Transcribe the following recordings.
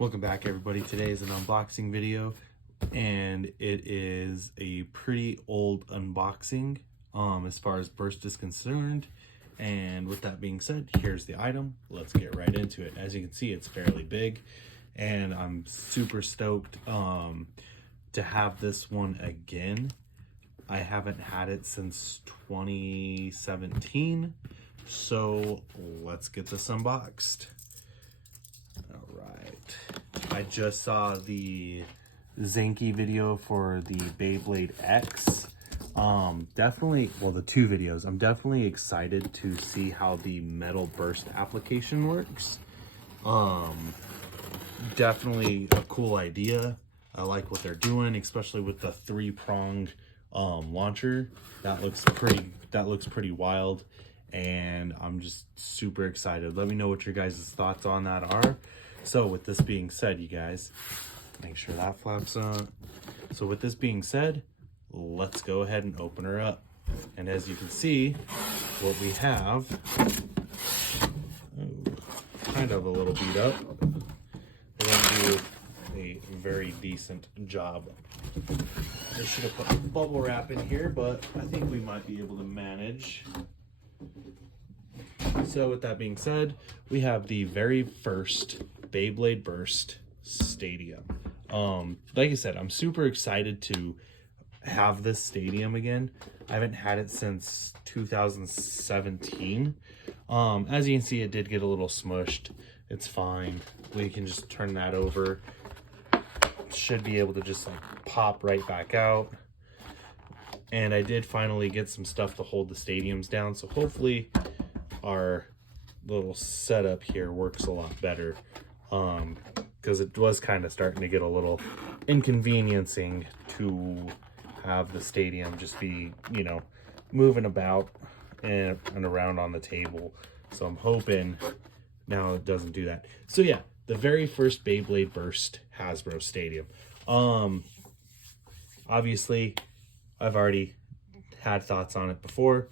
Welcome back, everybody. Today is an unboxing video, and it is a pretty old unboxing as far as burst is concerned. And with that being said, here's the item. Let's get right into it. As you can see, it's fairly big, and I'm super stoked to have this one again. I haven't had it since 2017, so let's get this unboxed. I just saw the Zenki video for the Beyblade X. Definitely, well, the two videos. I'm definitely excited to see how the metal burst application works. Definitely a cool idea. I like what they're doing, especially with the three-prong launcher. That looks pretty wild, and I'm just super excited. Let me know what your guys' thoughts on that are. So with this being said, you guys, make sure that flaps on. So with this being said, let's go ahead and open her up. And as you can see, what we have, kind of a little beat up. We're gonna do a very decent job. I should have put bubble wrap in here, but I think we might be able to manage. So with that being said, we have the very first Beyblade Burst Stadium. Like I said, I'm super excited to have this stadium again. I haven't had it since 2017. As you can see, it did get a little smushed. It's fine. We can just turn that over. Should be able to just like pop right back out. And I did finally get some stuff to hold the stadiums down, so hopefully our little setup here works a lot better, because it was kind of starting to get a little inconveniencing to have the stadium just be, you know, moving about and around on the table. So I'm hoping now it doesn't do that. So yeah, the very first Beyblade Burst Hasbro Stadium. Obviously I've already had thoughts on it before,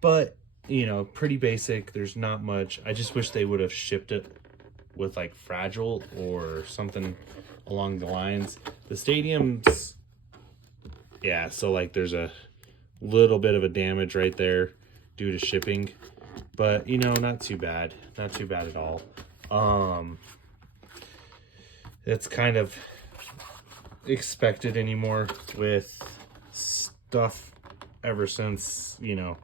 but you know, pretty basic. There's not much. I just wish they would have shipped it with like fragile or something along the lines. The stadiums, yeah, so like there's a little bit of a damage right there due to shipping, but you know, not too bad. Not too bad at all. It's kind of expected anymore with stuff ever since, you know,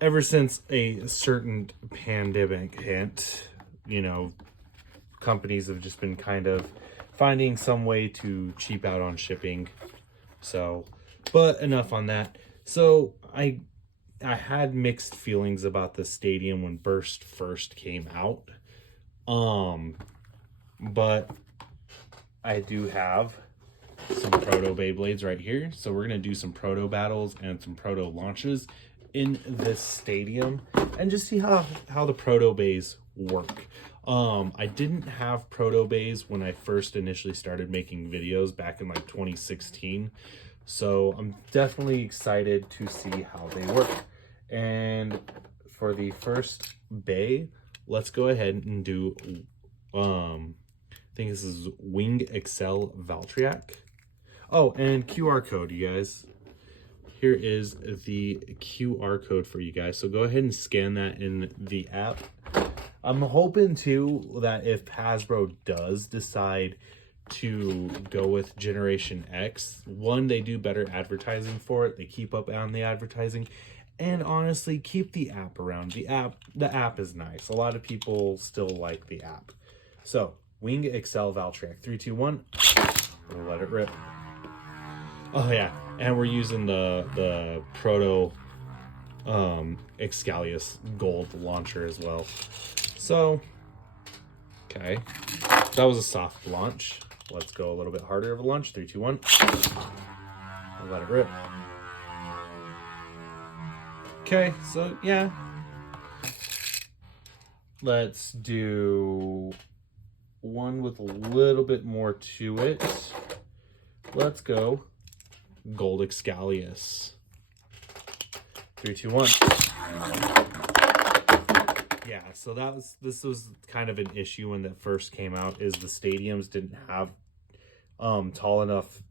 ever since a certain pandemic hit. You know, companies have just been kind of finding some way to cheap out on shipping. So, but enough on that. So I had mixed feelings about the stadium when Burst first came out. But I do have some proto Beyblades right here. So we're going to do some proto battles and some proto launches in this stadium and just see how the proto bays work. I didn't have proto bays when I first initially started making videos back in like 2016, so I'm definitely excited to see how they work. And for the first bay, let's go ahead and do I think this is Wing Excel Valtryek. Oh, and QR code, you guys. Here is the QR code for you guys. So go ahead and scan that in the app. I'm hoping too that if Hasbro does decide to go with Generation X, one, they do better advertising for it. They keep up on the advertising, and honestly, keep the app around. The app is nice. A lot of people still like the app. So Wing Excel Valtryek, 3, 2, 1. We'll let it rip. Oh yeah, and we're using the Proto Excalius Gold launcher as well. So, okay, that was a soft launch. Let's go a little bit harder of a launch. 3, 2, 1. We'll let it rip. Okay, so yeah, let's do one with a little bit more to it. Let's go Gold Excalius. 3, 2, 1. Yeah, so this was kind of an issue when that first came out, is the stadiums didn't have tall enough.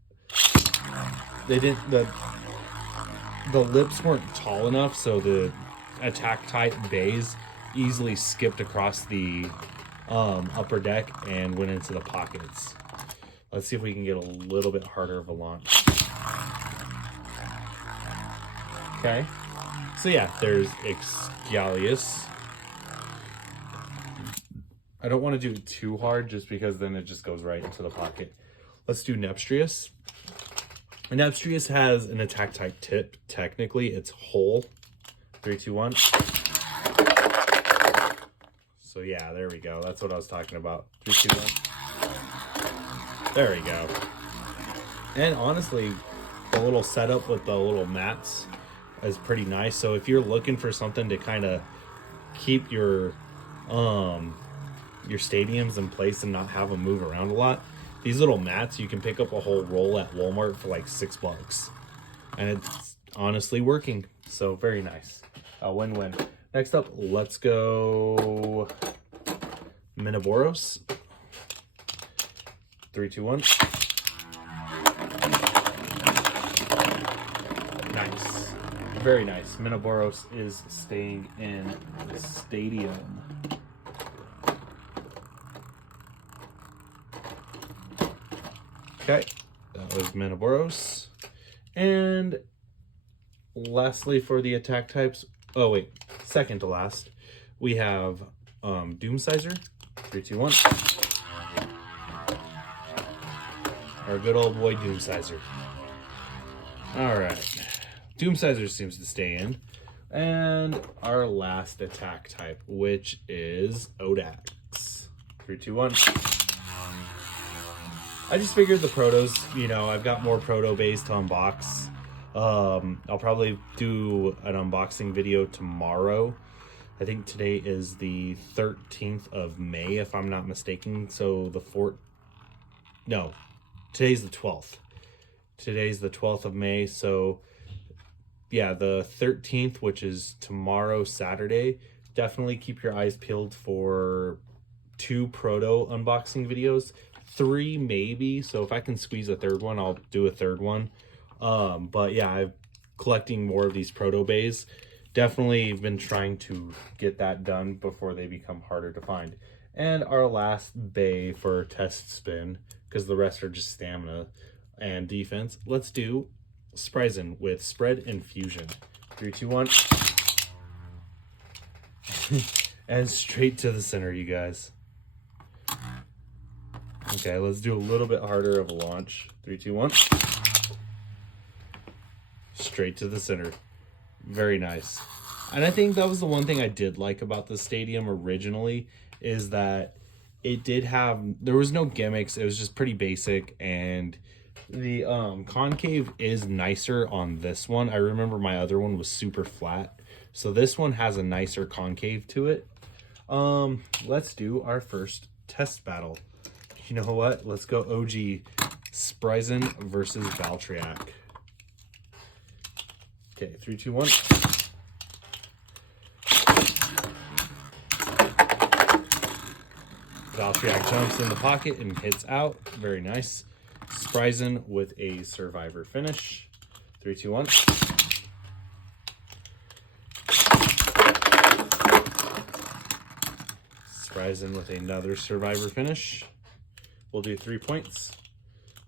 They didn't the lips weren't tall enough, so the attack type bays easily skipped across the upper deck and went into the pockets. Let's see if we can get a little bit harder of a launch. Okay, so yeah, there's Excalius. I don't want to do it too hard just because then it just goes right into the pocket. Let's do Nepstrius. And Nepstrius has an attack type tip. Technically, it's whole. 3, 2, 1. So yeah, there we go. That's what I was talking about. 3, 2, 1. There we go. And honestly, the little setup with the little mats is pretty nice. So if you're looking for something to kind of keep your stadiums in place and not have them move around a lot, these little mats, you can pick up a whole roll at Walmart for like $6, and it's honestly working. So very nice. Win-win. Next up, let's go Minoboros. 3, 2, 1. Nice. Very nice. Minoboros is staying in the stadium. Okay, that was Minoboros. And lastly, for the attack types, oh wait, second to last, we have Doomsizer. 3, 2, 1. Our good old boy Doomsizer. Alright, Doomsizer seems to stay in. And our last attack type, which is Odax. 3, 2, 1. I just figured the protos, you know, I've got more proto bays to unbox. I'll probably do an unboxing video tomorrow. I think today is the 13th of May, if I'm not mistaken. So today's the 12th. Today's the 12th of May. So yeah, the 13th, which is tomorrow, Saturday. Definitely keep your eyes peeled for 2 proto unboxing videos. 3 maybe, so if I can squeeze a third one, I'll do a third one. But yeah, I'm collecting more of these proto bays. Definitely been trying to get that done before they become harder to find. And our last bay for test spin, because the rest are just stamina and defense, let's do Spryzen with Spread and Fusion. 3, 2, 1. And straight to the center, you guys. Okay, let's do a little bit harder of a launch. 3, 2, 1. Straight to the center. Very nice. And I think that was the one thing I did like about the stadium originally, is that it did have, there was no gimmicks. It was just pretty basic, and the concave is nicer on this one. I remember my other one was super flat. So this one has a nicer concave to it. Let's do our first test battle. You know what? Let's go OG Spryzen versus Valtryek. Okay, 3, 2, 1. Valtryek jumps in the pocket and hits out. Very nice. Spryzen with a survivor finish. 3, 2, 1. Spryzen with another survivor finish. We'll do 3 points.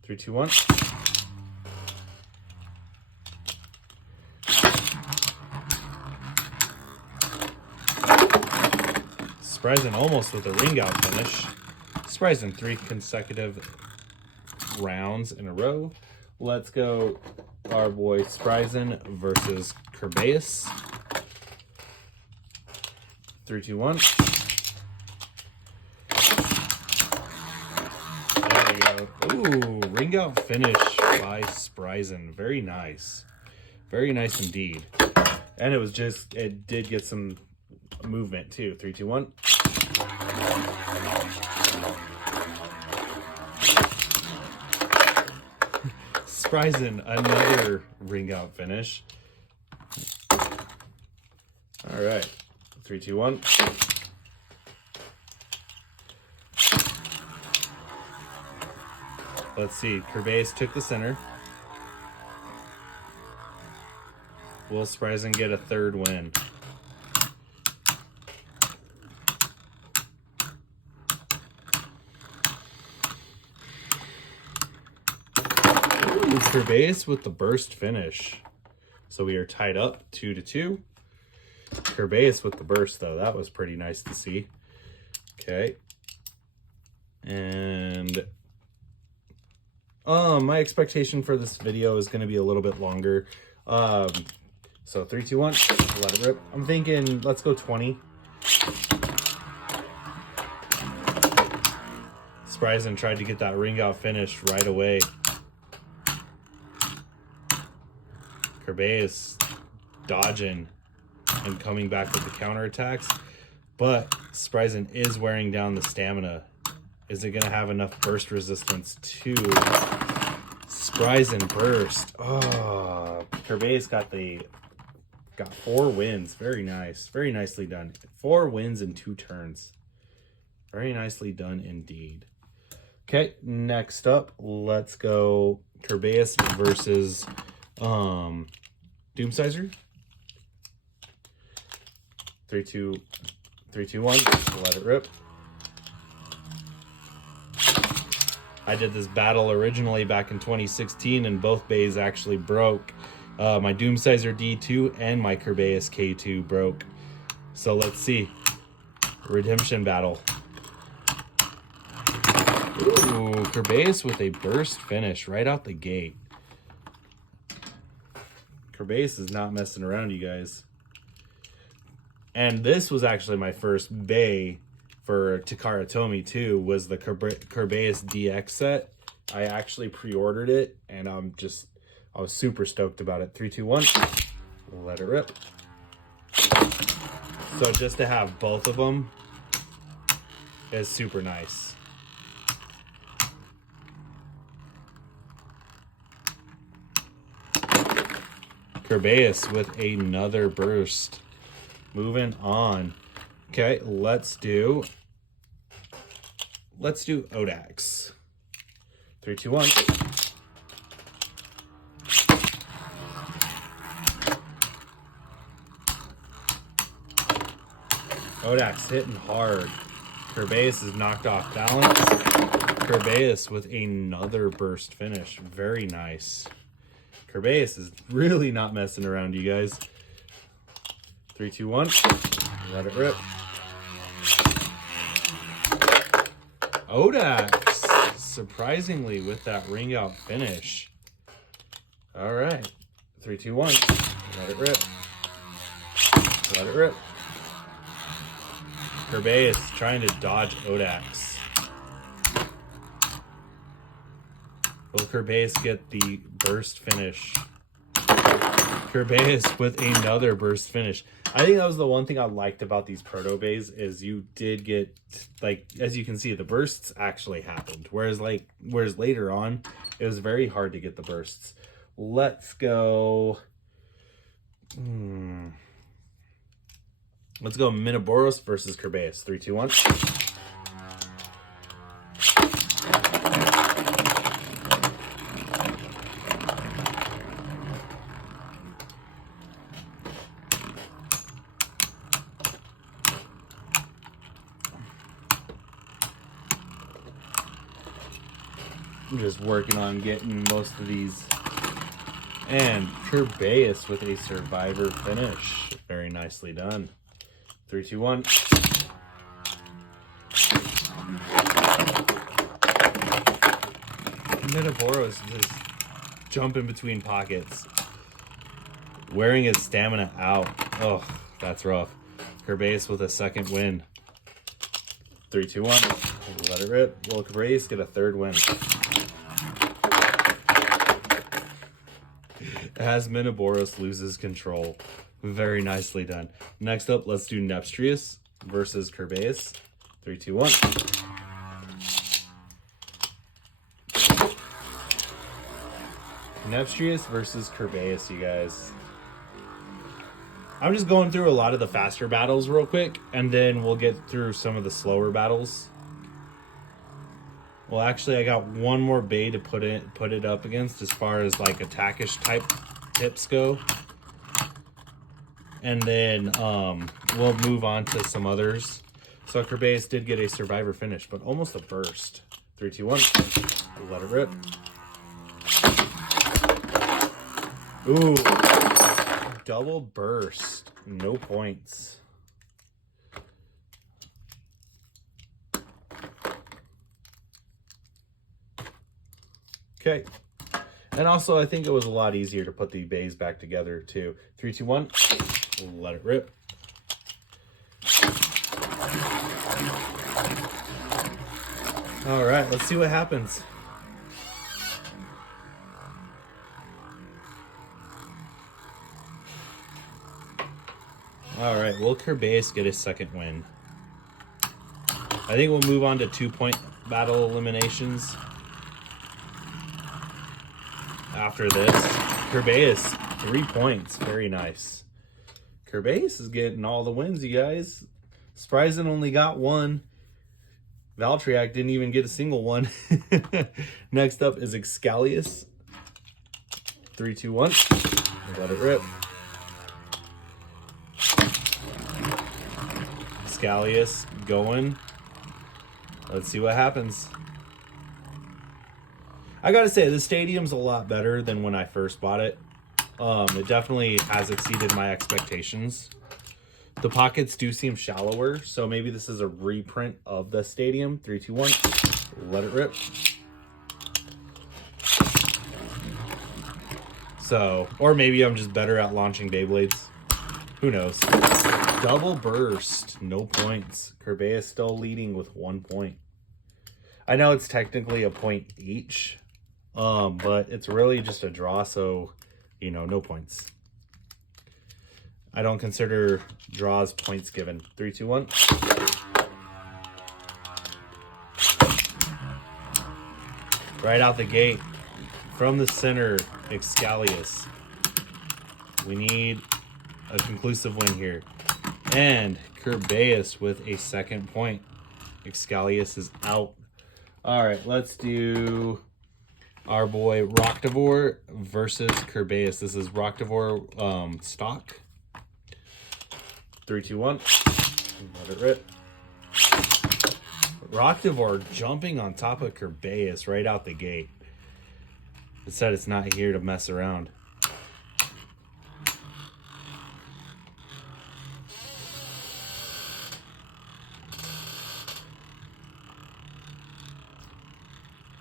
3, 2, 1. Spryzen almost with a ring out finish. Spryzen 3 consecutive rounds in a row. Let's go our boy Spryzen versus Kerbeus. 3, 2, 1. There we go. Ooh, ring out finish by Spryzen. Very nice. Very nice indeed. And it did get some movement too. 3, 2, 1. Spryzen, another ring out finish. All right, 3, 2, 1. Let's see. Kerbeus took the center. Will Spreisen get a third win? Kerbeus with the burst finish. So we are tied up 2-2. Kerbeus with the burst, though. That was pretty nice to see. Okay. And my expectation for this video is going to be a little bit longer. So 3, 2, 1, let it rip. I'm thinking let's go 20. Spreisen tried to get that ring out finish right away. Kerbeus dodging and coming back with the counterattacks, but Spreisen is wearing down the stamina. Is it going to have enough burst resistance to Spreisen burst? Oh, Kerbeus got 4 wins. Very nice. Very nicely done. 4 wins in 2 turns. Very nicely done indeed. Okay, next up, let's go Kerbeus versus Doomsizer. 3, 2, 1. Let it rip. I did this battle originally back in 2016, and both bays actually broke. My Doomsizer D2 and my Kerbeus K2 broke. So let's see. Redemption battle. Ooh, Kerbeus with a burst finish right out the gate. Kerbeus is not messing around, you guys. And this was actually my first bay for Takara Tomy too, was the Kerbeus DX set. I actually pre-ordered it, and I was super stoked about it. 3, 2, 1, let it rip. So just to have both of them is super nice. Kerbeus with another burst. Moving on. Okay, let's do Odax. 3, 2, 1. Odax hitting hard. Kerbeus is knocked off balance. Kerbeus with another burst finish. Very nice. Kerbeus is really not messing around, you guys. 3, 2, 1. Let it rip. Odax, surprisingly, with that ring out finish. All right. 3, 2, 1. Let it rip. Let it rip. Kerbeus trying to dodge Odax. Will Kerbeus get the burst finish? Kerbeus with another burst finish. I think that was the one thing I liked about these proto bays, is you did get, like, as you can see, the bursts actually happened. Whereas later on, it was very hard to get the bursts. Let's go. Let's go Minoboros versus Kerbeus. 3, 2, 1. I'm just working on getting most of these. And Kerbeus with a survivor finish. Very nicely done. 3, 2, 1. Minoboros just jumping between pockets. Wearing his stamina out. Oh, that's rough. Kerbeus with a second win. 3, 2, 1. Let it rip. Will Kerbeus get a third win? As Minoboros loses control. Very nicely done. Next up, let's do Nepstrius versus Kerbeus. 3, 2, 1. Nepstrius versus Kerbeus, you guys. I'm just going through a lot of the faster battles real quick, and then we'll get through some of the slower battles. Well, actually, I got one more bay to put it up against as far as like attackish type tips go. And then we'll move on to some others. So Kerbeus did get a survivor finish, but almost a burst. 3, 2, 1. Let it rip. Ooh. Double burst. No points. Okay. And also, I think it was a lot easier to put the bays back together, too. 3, 2, 1. Let it rip. All right, let's see what happens. All right, will Kerbeus get his second win? I think we'll move on to 2-point battle eliminations. After this, Kerbeus, 3 points. Very nice. Kerbeus is getting all the wins, you guys. Spryzen only got one. Valtriac didn't even get a single one. Next up is Excalius. 3, 2, 1. Let it rip. Excalius going. Let's see what happens. I gotta say, the stadium's a lot better than when I first bought it. It definitely has exceeded my expectations. The pockets do seem shallower, so maybe this is a reprint of the stadium. 3, 2, 1. Let it rip. So, or maybe I'm just better at launching Beyblades. Who knows? Double burst. No points. Kerbeus still leading with 1 point. I know it's technically a point each. But it's really just a draw, so, you know, no points. I don't consider draws points given. 3, 2, 1. Right out the gate, from the center, Excalius. We need a conclusive win here. And Kerbeus with a second point. Excalius is out. All right, let's do our boy Roctivore versus Kerbeus. This is Roctivore stock. 3, 2, 1. Let it rip. Roctivore jumping on top of Kerbeus right out the gate. It said it's not here to mess around.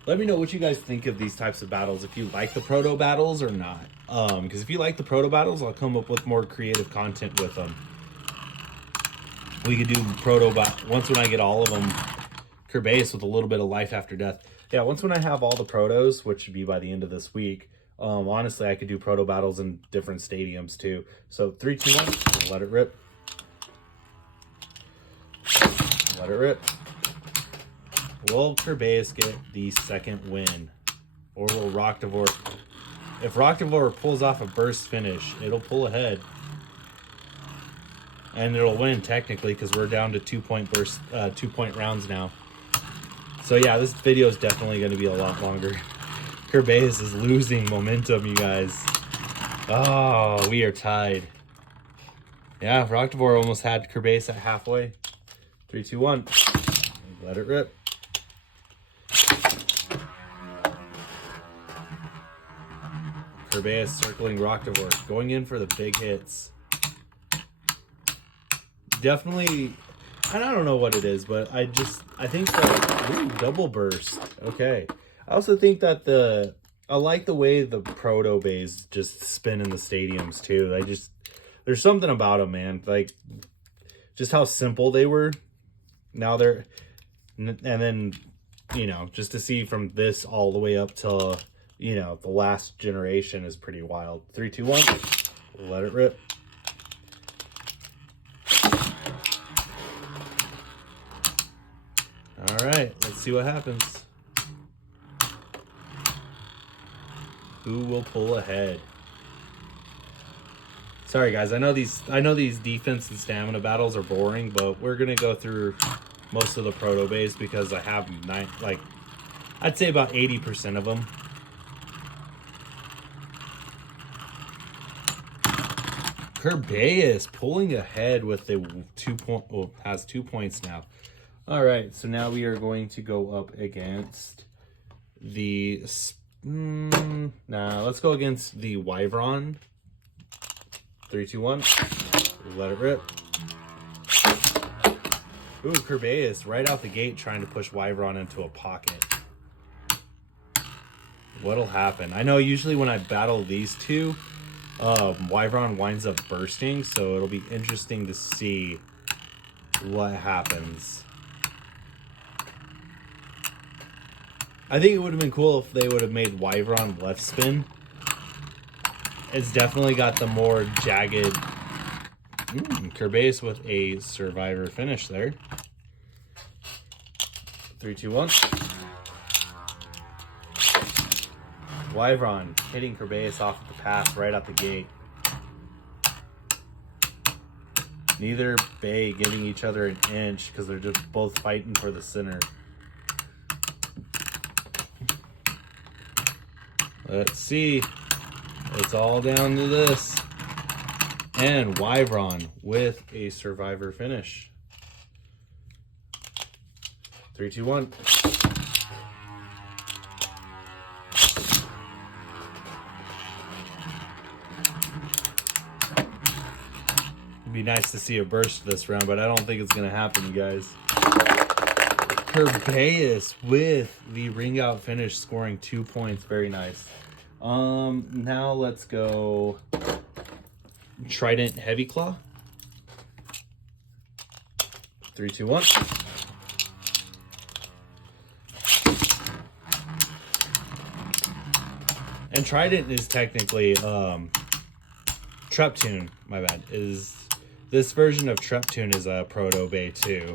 Let me know what you guys think of these types of battles, if you like the proto battles or not. Because if you like the proto battles, I'll come up with more creative content with them. We could do proto once when I get all of them. Kerbeus with a little bit of life after death. Yeah, once when I have all the protos, which should be by the end of this week, honestly, I could do proto battles in different stadiums too. So 3, 2, 1, let it rip. Let it rip. Will Kerbeus get the second win? Or will Roctivore? If Roctivore pulls off a burst finish, it'll pull ahead. And it'll win technically because we're down to 2-point burst, 2-point rounds now. So yeah, this video is definitely going to be a lot longer. Kerbeus is losing momentum, you guys. Oh, we are tied. Yeah, Roctivore almost had Kerbeus at halfway. 3, 2, 1. Let it rip. Kerbeus circling Roctivore, going in for the big hits. Definitely, and I don't know what it is, but I think that, ooh, double burst. Okay. I also think that I like the way the proto bays just spin in the stadiums too. There's something about them, man. Like, just how simple they were. Now they're, and then, you know, just to see from this all the way up to, you know, the last generation is pretty wild. 3, 2, 1. Let it rip. All right, let's see what happens. Who will pull ahead? Sorry guys, I know these defense and stamina battles are boring, but we're gonna go through most of the proto bays because I have I'd say about 80% of them. Kerbeus pulling ahead with the 2 point, well, has 2 points now. All right, so now we are going to go up against the, let's go against the Wyvern. 3, 2, 1, let it rip. Ooh, Kerbeus right out the gate trying to push Wyvern into a pocket. What'll happen? I know usually when I battle these two, Wyvern winds up bursting, so it'll be interesting to see what happens. I think it would have been cool if they would have made Wyvern left spin. It's definitely got the more jagged... Kerbeus with a survivor finish there. 3, 2, 1. Wyvern hitting Kerbeus off the path right out the gate. Neither Bay giving each other an inch because they're just both fighting for the center. Let's see. It's all down to this. And Wyvern with a survivor finish. 3, 2, 1. It'd be nice to see a burst this round, but I don't think it's going to happen, you guys. Kerbeus with the ring out finish, scoring 2 points. Very nice. Now let's go Trident Heavy Claw. 3, 2, 1. And Trident is technically Treptune, my bad. Is this version of Treptune is a Proto Bay too.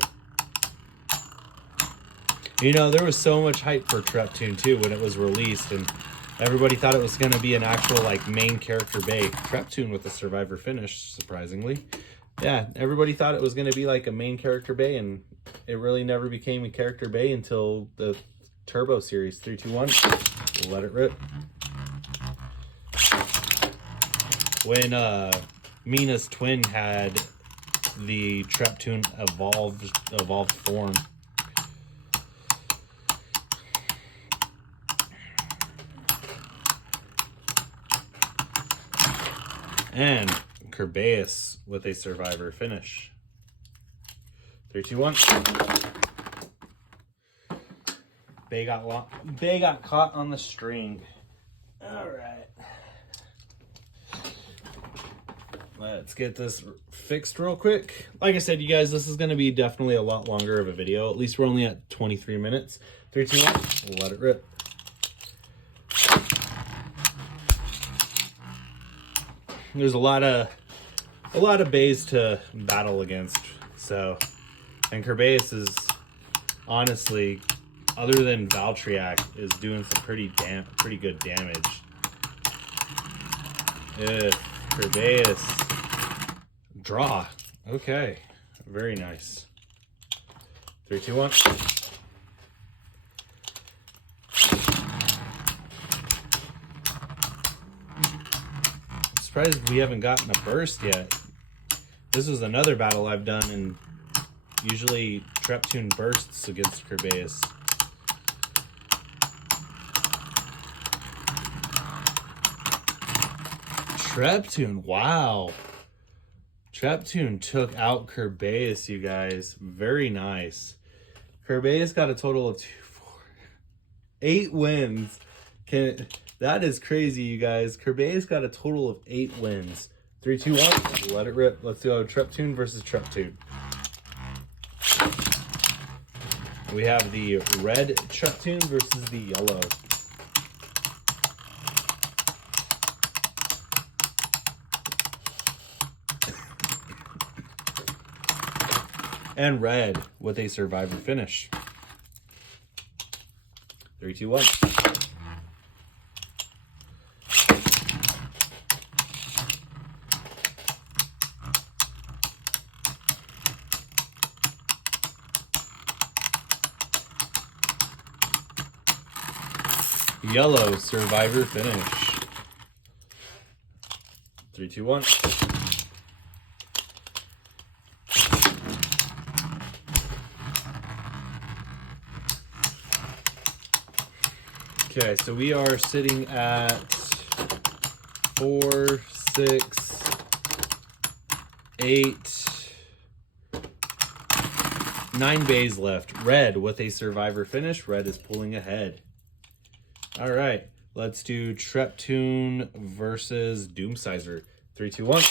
You know, there was so much hype for Treptune too when it was released, and everybody thought it was going to be an actual like main character Bay. Treptune with a survivor finish, surprisingly. Yeah, everybody thought it was going to be like a main character Bay, and it really never became a character Bay until the Turbo series. 3, 2, 1. Let it rip. When Mina's twin had the Treptune evolved form. And Kerbeus with a survivor finish. 3, 2, 1. Bay got caught on the string. All right. Let's get this fixed real quick. Like I said, you guys, this is going to be definitely a lot longer of a video. At least we're only at 23 minutes. 3, 2, 1. Let it rip. There's a lot of bays to battle against. So, and Kerbeus is honestly, other than Valtryek, is doing some pretty good damage. Kerbeus draw. Okay, very nice. 3, 2, 1. I'm surprised we haven't gotten a burst yet. This is another battle I've done, and usually Treptune bursts against Kerbeus. Treptune, wow. Treptune took out Kerbeus, you guys. Very nice. Kerbeus got a total of 8 wins. That is crazy, you guys. Kerbeus got a total of 8 wins. 3, 2, 1. Let it rip. Let's go Treptune versus Treptune. We have the red Treptune versus the yellow. And red with a survivor finish. 3, 2, 1. Yellow Survivor finish. 3, 2, 1. Okay, so we are sitting at 4, 6, 8, 9 bays left. Red with a Survivor finish. Red is pulling ahead. All right, let's do Treptune versus Doomsizer. 3, 2, 1.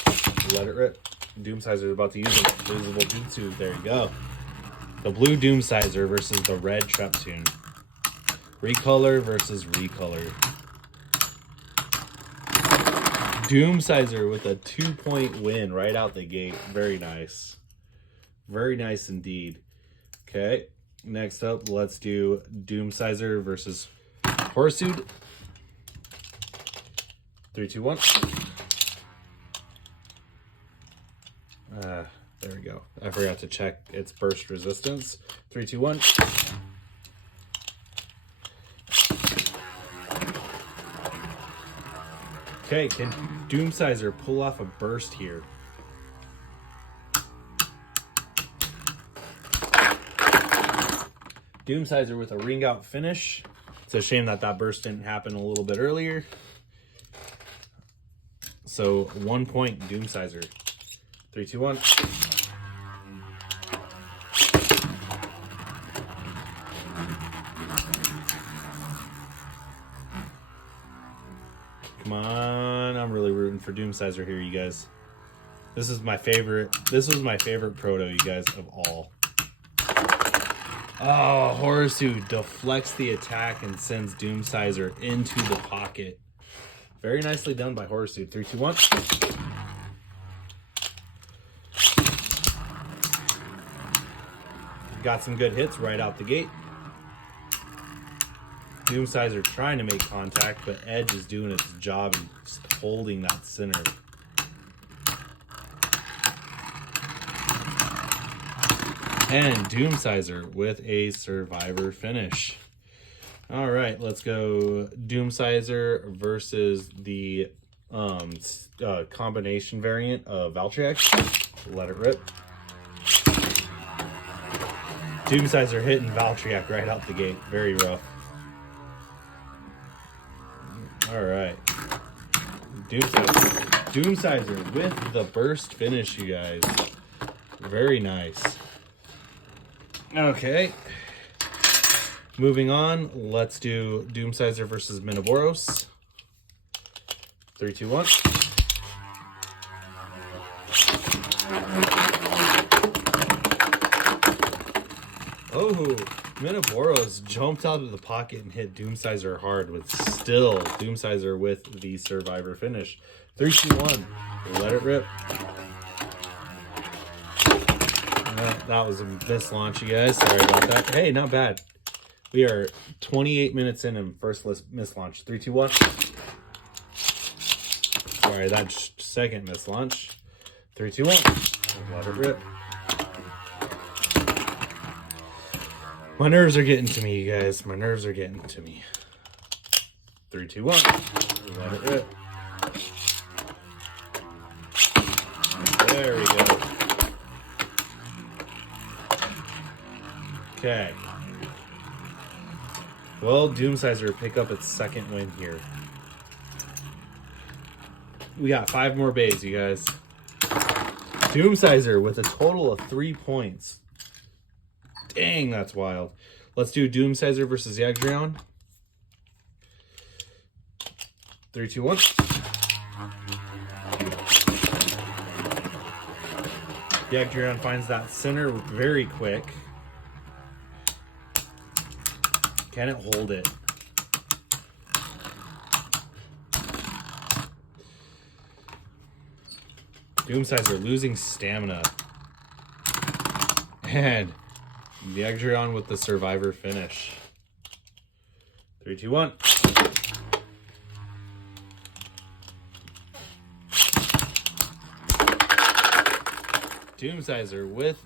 Let it rip. Doomsizer is about to use a visible jutsu. There you go. The blue Doomsizer versus the red Treptune. Recolor versus Recolor. Doomsizer with a 2-point win right out the gate. Very nice. Very nice indeed. Okay, next up, let's do Doomsizer versus Horsuit. 3, 2, 1. There we go. I forgot to check its burst resistance. 3, 2, 1. Okay, can Doomsizer pull off a burst here? Doomsizer with a ring out finish. It's a shame that that burst didn't happen a little bit earlier. So 1 point Doomsizer. 3, 2, 1. Come on, I'm really rooting for Doomsizer here, you guys. This is my favorite. This was my favorite proto, you guys, of all. Oh, Horsuit deflects the attack and sends Doomsizer into the pocket. Very nicely done by Horsuit. 3, 2, 1. Got some good hits right out the gate. Doomsizer trying to make contact, but Edge is doing its job and just holding that center. And Doomsizer with a Survivor finish. All right, let's go Doomsizer versus the combination variant of Valtryek. Let it rip. Doomsizer hitting Valtryek right out the gate. Very rough. All right. Doomsizer with the burst finish, you guys. Very nice. Okay. Moving on, let's do Doomsizer versus Minoboros. 3, 2, 1. Oh, Minoboros jumped out of the pocket and hit Doomsizer hard with still Doomsizer with the Survivor finish. 3, 2, 1. Let it rip. That was a missed launch, you guys. Sorry about that. Hey, not bad. We are 28 minutes in and first miss launch. 3, 2, 1. Sorry, that second miss launch. 3, 2, 1. Let it rip. My nerves are getting to me, you guys. My nerves are getting to me. 3, 2, 1. Let it rip. There we go. Okay. Well, Doomsizer pick up its second win here. We got 5 more bays, you guys. Doomsizer with a total of 3 points. Dang, that's wild. Let's do Doomsizer versus Yagdrion. 3, 2, 1. Yagdrion finds that center very quick. Can it hold it? Doomsizer losing stamina. And Yagdrion with the Survivor finish. 3, 2, 1. Doomsizer with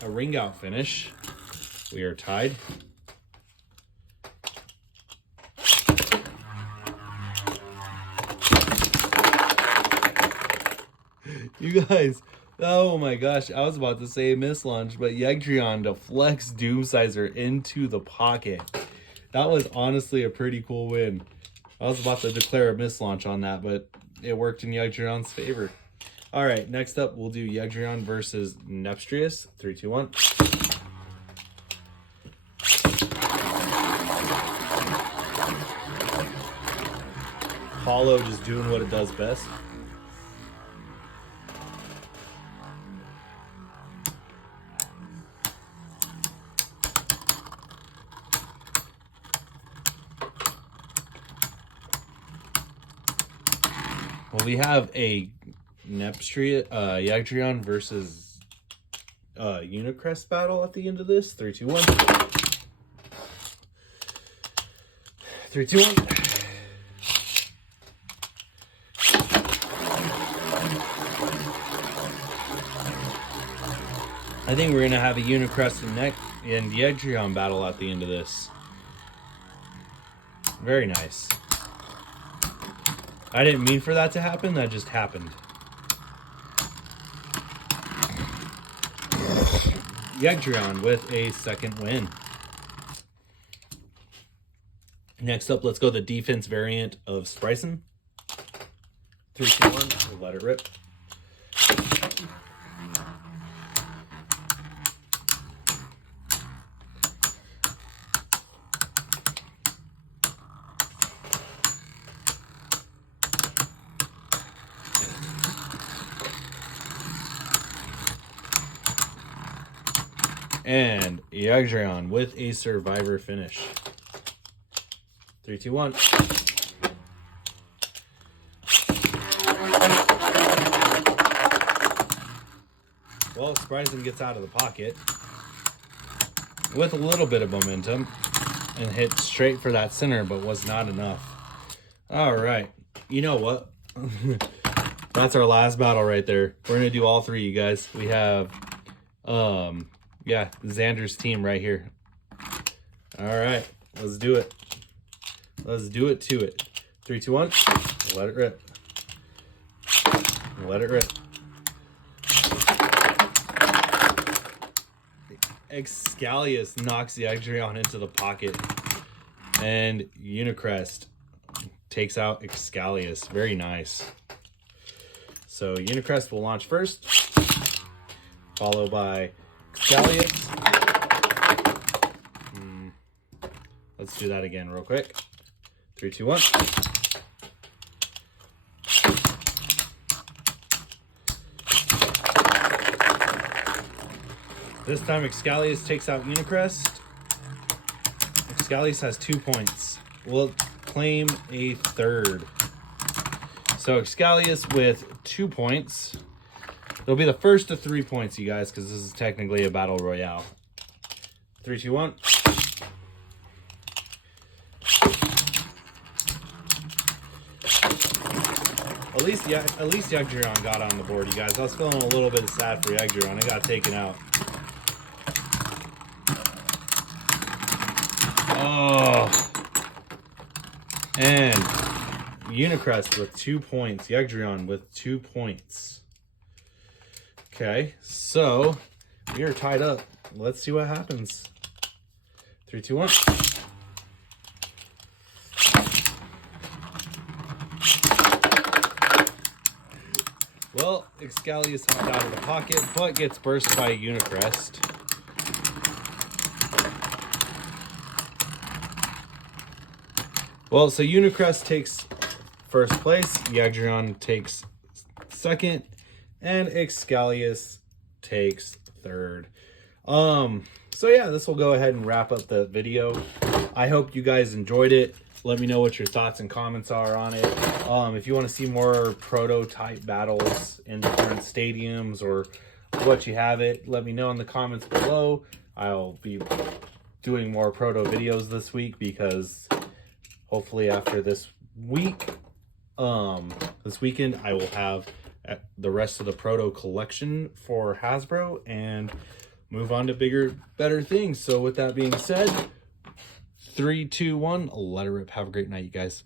a ring out finish. We are tied. You guys, oh my gosh, I was about to say miss launch, but Yegdrion to flex Doomsizer into the pocket. That was honestly a pretty cool win. I was about to declare a miss launch on that, but it worked in Yegdrion's favor. All right, next up, we'll do Yegdrion versus Nepstrius. 3, 2, 1. Hollow just doing what it does best. Well, we have a Yegdrion versus Unicrest battle at the end of this. 3, 2, 1. 3, 2, 1. I think we're gonna have a Unicrest and Yegdrion battle at the end of this. Very nice. I didn't mean for that to happen, that just happened. Yegdrion with a second win. Next up, let's go the defense variant of Spryson. 3, 2, 1, we'll let it rip. And Yegdrion with a survivor finish. 3, 2, 1. Well, Spryson gets out of the pocket with a little bit of momentum and hit straight for that center, but was not enough. All right. You know what? That's our last battle right there. We're going to do all three, you guys. We have, yeah, Xander's team right here. All right. Let's do it. Let's do it to it. 3, 2, 1. Let it rip. Let it rip. Excalius knocks the Yegdrion into the pocket. And Unicrest takes out Excalius. Very nice. So Unicrest will launch first. Followed by Excalius. Let's do that again real quick. 3, 2, 1. This time Excalius takes out Unicrest. Excalius has 2 points. We'll claim a third. So Excalius with 2 points. It'll be the first of 3 points, you guys, because this is technically a battle royale. 3, 2, 1. At least Yegdrion got on the board, you guys. I was feeling a little bit sad for Yegdrion. It got taken out. Oh. And Unicrest with 2 points. Yegdrion with 2 points. Okay, so we are tied up. Let's see what happens. 3, 2, 1. Well, Excalius hopped out of the pocket, but gets burst by Unicrest. Well, so Unicrest takes first place, Yegdrion takes second, and Excalius takes third. So yeah, this will go ahead and wrap up the video. I hope you guys enjoyed it. Let me know what your thoughts and comments are on it. If you want to see more prototype battles in different stadiums or what you have it, let me know in the comments below. I'll be doing more proto videos this week because hopefully after this week, this weekend, I will have the rest of the proto collection for Hasbro and move on to bigger, better things. So with that being said, 3, 2, 1, let it rip. Have a great night, you guys.